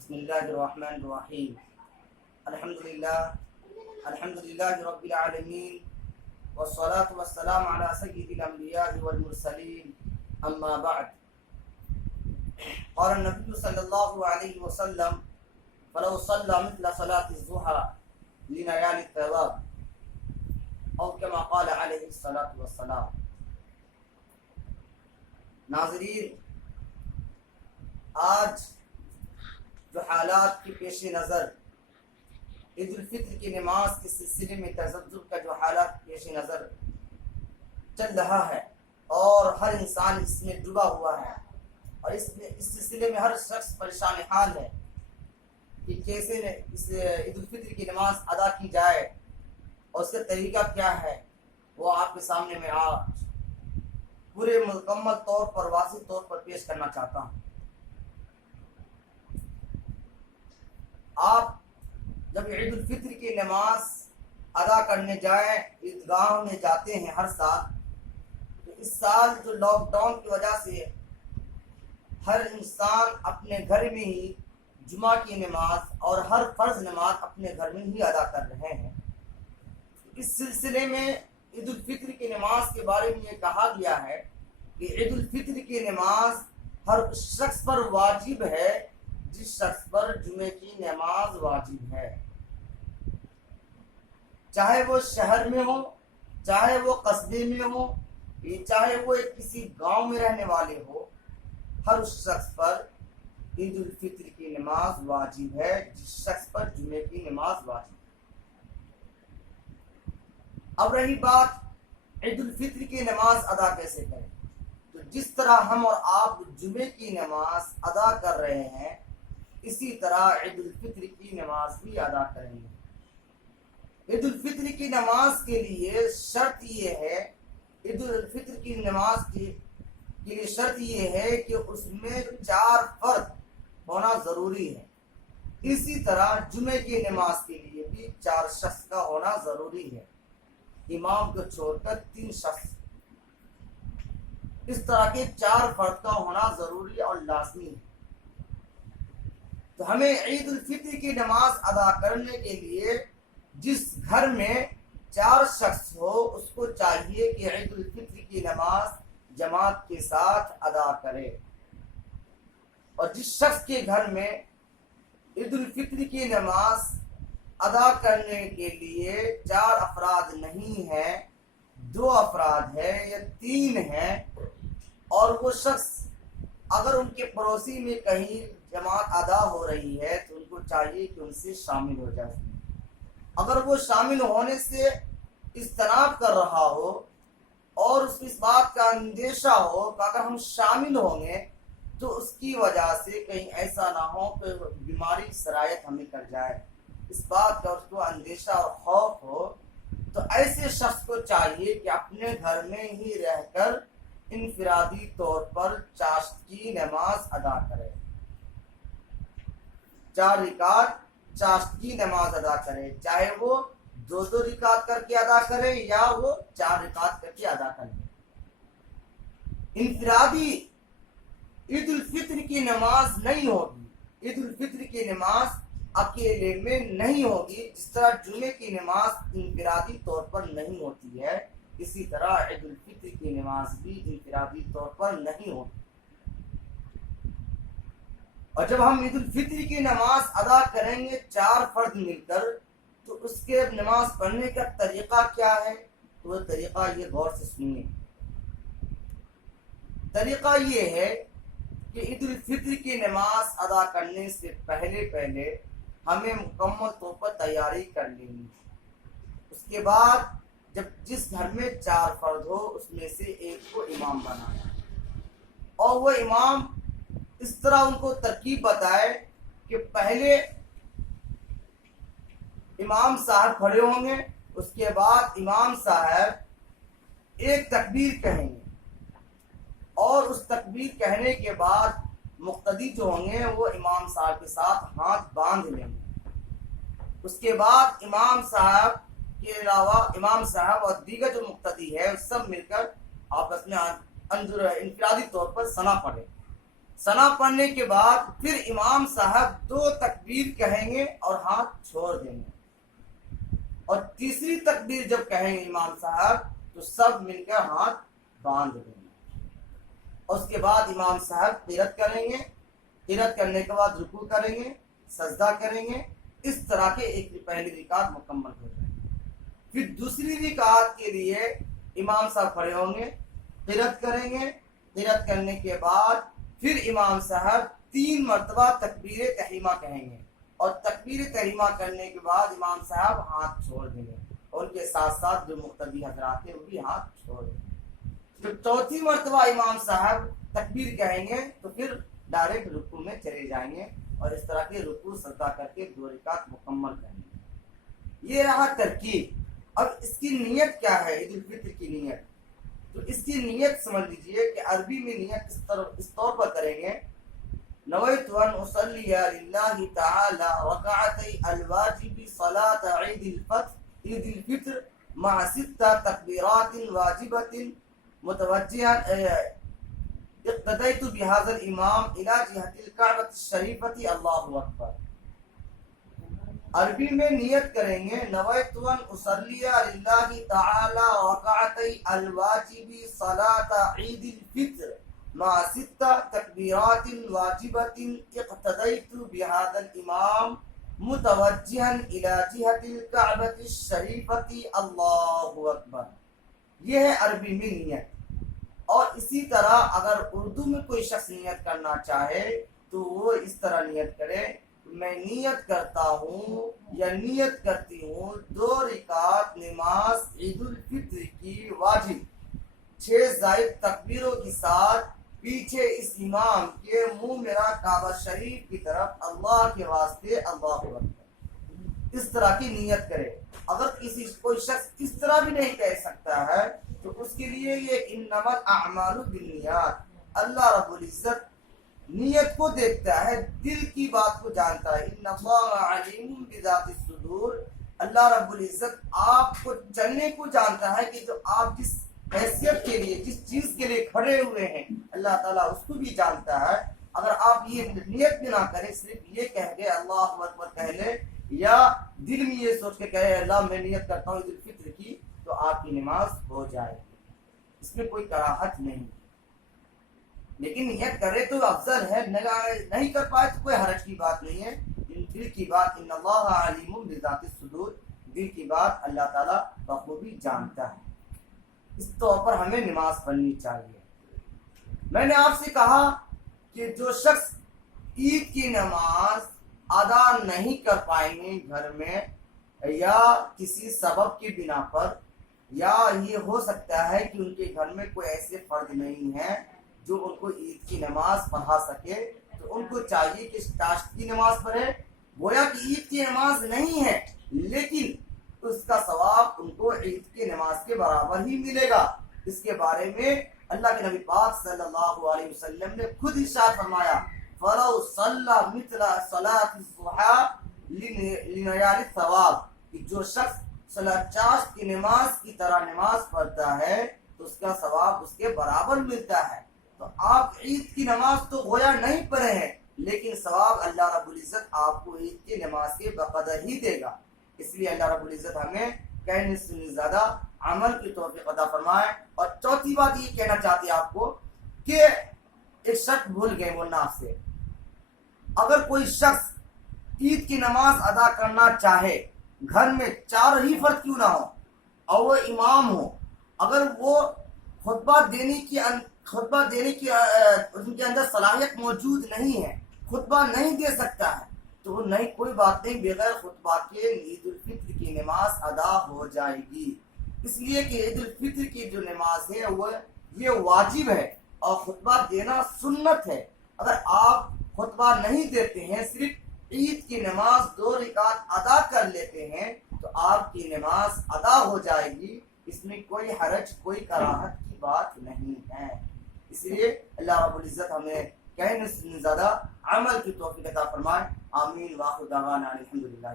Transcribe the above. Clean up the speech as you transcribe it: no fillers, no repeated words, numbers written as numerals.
بسم اللہ الرحمن الرحیم الحمدللہ رب العالمین والصلاة والسلام علی سید الانبیاء والمرسلین اما بعد قال النبی صلی اللہ علیہ وسلم فلو صلی مثل صلاة الضحى لنیال الثواب او کما قال علیہ الصلاة والسلام۔ ناظرین، آج جو حالات کے پیش نظر عید الفطر کی نماز کے سلسلے میں تذبذب کا جو حالات پیش نظر چل رہا ہے اور ہر انسان اس میں ڈوبا ہوا ہے، اور اس سلسلے میں ہر شخص پریشان حال ہے کہ کیسے اس عید الفطر کی نماز ادا کی جائے اور اس کا طریقہ کیا ہے، وہ آپ کے سامنے میں آج پورے مکمل طور پر واضح طور پر پیش کرنا چاہتا ہوں۔ آپ جب عید الفطر کی نماز ادا کرنے جائیں، عیدگاہ میں جاتے ہیں ہر سال، تو اس سال جو لاک ڈاؤن کی وجہ سے ہر انسان اپنے گھر میں ہی جمعہ کی نماز اور ہر فرض نماز اپنے گھر میں ہی ادا کر رہے ہیں۔ اس سلسلے میں عید الفطر کی نماز کے بارے میں یہ کہا گیا ہے کہ عید الفطر کی نماز ہر اس شخص پر واجب ہے جس شخص پر جمعے کی نماز واجب ہے، چاہے وہ شہر میں ہو، چاہے وہ قصبے میں ہو، چاہے وہ کسی گاؤں میں رہنے والے ہو، ہر اس شخص پر عید الفطر کی نماز واجب ہے جس شخص پر جمعے کی نماز واجب ہے۔ اب رہی بات عید الفطر کی نماز ادا کیسے کریں، تو جس طرح ہم اور آپ جمعے کی نماز ادا کر رہے ہیں، اسی طرح عید الفطر کی نماز بھی ادا کریں گے۔ عید الفطر کی نماز کے لیے شرط یہ ہے، عید الفطر کی نماز کے لیے شرط یہ ہے کہ اس میں 4 فرد ہونا ضروری ہے۔ اسی طرح جمعے کی نماز کے لیے بھی 4 شخص کا ہونا ضروری ہے، امام کو چھوڑ کر 3 شخص، اس طرح کے 4 فرد کا ہونا ضروری اور لازمی ہے۔ تو ہمیں عید الفطر کی نماز ادا کرنے کے لیے جس گھر میں 4 شخص ہو، اس کو چاہیے کہ عید الفطر کی نماز جماعت کے ساتھ ادا کرے، اور جس شخص کے گھر میں عید الفطر کی نماز ادا کرنے کے لیے 4 افراد نہیں ہیں، 2 افراد ہیں یا 3 ہیں، اور وہ شخص اگر ان کے پڑوسی میں کہیں جماعت ادا ہو رہی ہے تو ان کو چاہیے کہ ان سے شامل ہو جائے۔ اگر وہ شامل ہونے سے اجتناب کر رہا ہو اور اس بات کا اندیشہ ہو کہ اگر ہم شامل ہوں گے تو اس کی وجہ سے کہیں ایسا نہ ہو کہ بیماری سرایت ہمیں کر جائے، اس بات کا اس کو اندیشہ اور خوف ہو، تو ایسے شخص کو چاہیے کہ اپنے گھر میں ہی رہ کر انفرادی طور پر چاشت کی نماز ادا کرے، 4 رکعت چاشت کی نماز ادا کرے، چاہے وہ 2 رکعت کر کے ادا کرے یا وہ 4 رکعت کر کے ادا کرے۔ انفرادی عید الفطر کی نماز نہیں ہوگی، عید الفطر کی نماز اکیلے میں نہیں ہوگی، جس طرح جمعے کی نماز انفرادی طور پر نہیں ہوتی ہے، اسی طرح عید الفطر کی نماز بھی انفرادی طور پر نہیں ہوتی۔ اور جب ہم عید الفطر کی نماز ادا کریں گے 4 فرد مل کر، تو اس کے نماز پڑھنے کا طریقہ کیا ہے، تو وہ طریقہ یہ غور سے سنیے۔ طریقہ یہ ہے کہ عید الفطر کی نماز ادا کرنے سے پہلے ہمیں مکمل طور پر تیاری کر لینی، اس کے بعد جب جس گھر میں 4 فرد ہو اس میں سے ایک کو امام بنانا، اور وہ امام اس طرح ان کو ترکیب بتائے کہ پہلے امام صاحب کھڑے ہوں گے، اس کے بعد امام صاحب ایک تکبیر کہیں گے، اور اس تکبیر کہنے کے بعد مقتدی جو ہوں گے وہ امام صاحب کے ساتھ ہاتھ باندھ لیں گے۔ اس کے بعد امام صاحب کے علاوہ امام صاحب اور دیگر جو مقتدی ہے سب مل کر آپس میں انفرادی طور پر ثنا پڑھیں۔ ثنا پڑھنے کے بعد پھر امام صاحب 2 تکبیر کہیں گے اور ہاتھ چھوڑ دیں گے، اور تیسری تکبیر جب کہیں گے امام صاحب تو سب مل کر ہاتھ باندھ دیں گے، اور اس کے بعد امام صاحب قرات کریں گے، قرات کرنے کے بعد رکوع کریں گے، سجدہ کریں گے، اس طرح کے ایک پہلی رکعت مکمل ہو جائے گی۔ پھر دوسری رکعت کے لیے امام صاحب کھڑے ہوں گے، قرات کریں گے، قرات کرنے کے بعد پھر امام صاحب 3 مرتبہ تکبیر تحریمہ کہیں گے، اور تکبیر تحریمہ کرنے کے بعد امام صاحب ہاتھ چھوڑ دیں گے، اور ان کے ساتھ ساتھ جو مقتدی حضرات ہیں وہ بھی ہاتھ چھوڑ دیں گے۔ جب چوتھی مرتبہ امام صاحب تکبیر کہیں گے تو پھر ڈائریکٹ رکوع میں چلے جائیں گے، اور اس طرح کے رکوع سجدہ کر کے 2 رکعت مکمل کریں گے۔ یہ رہا ترکیب۔ اب اس کی نیت کیا ہے؟ عید الفطر کی نیت، تو اس کی نیت سمجھ لیجئے کہ عربی میں نیت اس طور پر کریں گے: نویت ان اصلی للہ تعالی رکعتی الواجب صلاۃ عید الفطر مع 6 تکبیرات واجبۃ متوجہا اقتدیت بهذا الامام الى جهة الکعبۃ الشریفۃ اللہ اکبر۔ عربی میں نیت کریں گے: نویت ان اصلی للہ تعالی رکعتی الواجب صلاۃ عید الفطر مع 6 تکبیرات واجبۃ اقتدیت بهذا الامام متوجہا الی جہۃ الکعبۃ الشریفۃ اللہ اکبر۔ یہ ہے عربی میں نیت۔ اور اسی طرح اگر اردو میں کوئی شخص نیت کرنا چاہے تو وہ اس طرح نیت کرے: میں نیت کرتا ہوں یا نیت کرتی ہوں 2 رکعت نماز عید الفطر کی واجب 6 زائد تکبیروں کے ساتھ پیچھے اس امام کے منہ میرا کعبہ شریف کی طرف اللہ کے واسطے اللہ اکبر، اس طرح کی نیت کرے۔ اگر کوئی شخص اس طرح بھی نہیں کہہ سکتا ہے تو اس کے لیے یہ انما الاعمال بالنیات، اللہ رب العزت نیت کو دیکھتا ہے، دل کی بات کو جانتا ہے۔ ان اللہ علیم بذات الصدور، اللہ رب العزت آپ کو چلنے کو جانتا ہے کہ جو آپ جس حیثیت کے لیے جس چیز کے لیے کھڑے ہوئے ہیں اللہ تعالیٰ اس کو بھی جانتا ہے۔ اگر آپ یہ نیت بھی نہ کریں، صرف یہ کہہ کے اللہ اکبر کہہ لیں یا دل میں یہ سوچ کے کہے اللہ میں نیت کرتا ہوں عید الفطر کی، تو آپ کی نماز ہو جائے گی، اس میں کوئی کراہت نہیں۔ لیکن نیت کرے تو افضل ہے، نہیں کر پائے تو کوئی حرج کی بات نہیں ہے۔ دل کی بات ان اللہ علیم بذات الصدور، دل کی بات اللہ تعالیٰ بخوبی جانتا ہے۔ اس طور پر ہمیں نماز پڑھنی چاہیے۔ میں نے آپ سے کہا کہ جو شخص عید کی نماز ادا نہیں کر پائیں گے گھر میں، یا کسی سبب کی بنا پر، یا یہ ہو سکتا ہے کہ ان کے گھر میں کوئی ایسے فرد نہیں ہے جو ان کو عید کی نماز پڑھا سکے، تو ان کو چاہیے کہ چاشت کی نماز پڑھے، گویا کہ عید کی نماز نہیں ہے لیکن اس کا ثواب ان کو عید کی نماز کے برابر ہی ملے گا۔ اس کے بارے میں اللہ کے نبی پاک صلی اللہ علیہ وسلم نے خود ارشاد فرمایا: فَلَوْ صَلَّى مِثْلَ صَلَاةِ الضُّحَىٰ لِنَيَالِ الثَّوَابِ، کہ جو شخص صلاۃ چاشت کی نماز کی طرح نماز پڑھتا ہے تو اس کا ثواب اس کے برابر ملتا ہے۔ تو آپ عید کی نماز تو گویا نہیں پڑھے ہیں لیکن ثواب اللہ رب العزت آپ کو عید کی نماز کے بقدر ہی دے گا۔ اس لیے اللہ رب العزت ہمیں کہنے سے زیادہ عمل کی توفیق عطا فرمائے۔ اور چوتھی بات یہ کہنا چاہتے ہیں آپ کو کہ ایک شرط بھول گئے بولنا آپ سے، اگر کوئی شخص عید کی نماز ادا کرنا چاہے گھر میں 4 ہی فرد کیوں نہ ہو اور وہ امام ہو، اگر وہ خطبہ دینے کی ان کے اندر صلاحیت موجود نہیں ہے، خطبہ نہیں دے سکتا ہے، تو وہ نہیں، کوئی بات نہیں، بغیر خطبہ کے عید الفطر کی نماز ادا ہو جائے گی۔ اس لیے کہ عید الفطر کی جو نماز ہے وہ یہ واجب ہے اور خطبہ دینا سنت ہے۔ اگر آپ خطبہ نہیں دیتے ہیں، صرف عید کی نماز 2 رکعت ادا کر لیتے ہیں تو آپ کی نماز ادا ہو جائے گی، اس میں کوئی حرج، کوئی کراہت کی بات نہیں ہے۔ اس لیے اللہ رب العزت ہمیں کہنے سے زیادہ عمل کی توفیق عطا فرمائے۔ آمین۔ واخر دعوانا الحمدللہ۔